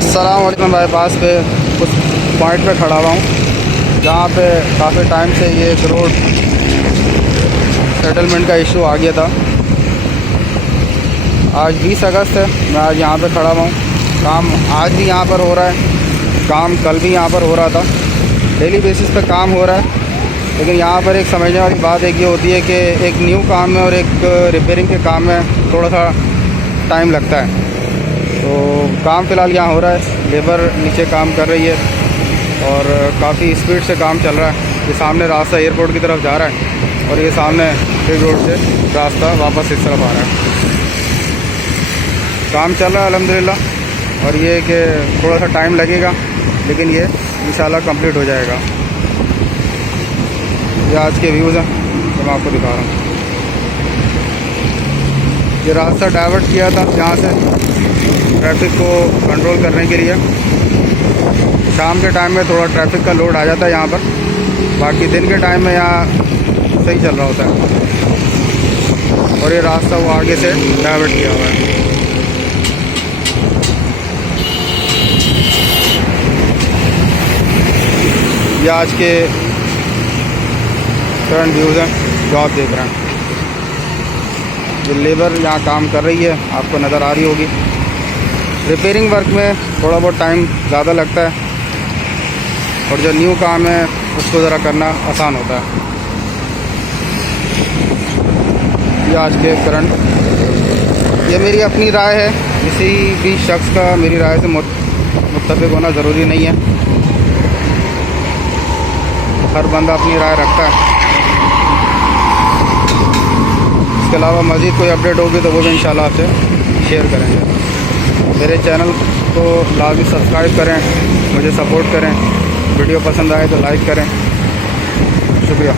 अस्सलाम वालेकुम। बाईपास पे उस पॉइंट पे खड़ा हुआ हूँ जहाँ पे काफ़ी टाइम से ये एक रोड सेटलमेंट का इशू आ गया था। आज 20 अगस्त है, मैं आज यहाँ पे खड़ा हुआ हूँ। काम आज भी यहाँ पर हो रहा है, काम कल भी यहाँ पर हो रहा था। डेली बेसिस पे काम हो रहा है, लेकिन यहाँ पर एक समझने वाली बात एक ये होती है कि एक न्यू काम में और एक रिपेयरिंग के काम में थोड़ा सा टाइम लगता है। तो काम फ़िलहाल यहाँ हो रहा है, लेबर नीचे काम कर रही है और काफ़ी स्पीड से काम चल रहा है। ये सामने रास्ता एयरपोर्ट की तरफ जा रहा है और ये सामने रिंग रोड से रास्ता वापस इस तरफ आ रहा है। काम चल रहा है अल्हम्दुलिल्लाह, और ये कि थोड़ा सा टाइम लगेगा, लेकिन ये इंशाल्लाह कंप्लीट हो जाएगा। ये आज के व्यूज़ हैं जो मैं आपको दिखा रहा हूँ। ये रास्ता डाइवर्ट किया था यहाँ से ट्रैफिक को कंट्रोल करने के लिए। शाम के टाइम में थोड़ा ट्रैफिक का लोड आ जाता है यहाँ पर, बाकी दिन के टाइम में यहाँ सही चल रहा होता है। और ये रास्ता वो आगे से डाइवर्ट किया हुआ है। ये आज के करंट व्यूज़ हैं जो आप देख रहे हैं। जो लेबर यहाँ काम कर रही है आपको नज़र आ रही होगी। रिपेयरिंग वर्क में थोड़ा बहुत टाइम ज़्यादा लगता है, और जो न्यू काम है उसको ज़रा करना आसान होता है। ये आज के करंट, ये मेरी अपनी राय है, किसी भी शख्स का मेरी राय से मुत्तफ़िक़ होना ज़रूरी नहीं है। हर बंदा अपनी राय रखता है। इसके अलावा मज़ीद कोई अपडेट होगी तो वो भी इंशाल्लाह आपसे शेयर करेंगे। मेरे चैनल को लाजमी सब्सक्राइब करें, मुझे सपोर्ट करें। वीडियो पसंद आए तो लाइक करें। शुक्रिया।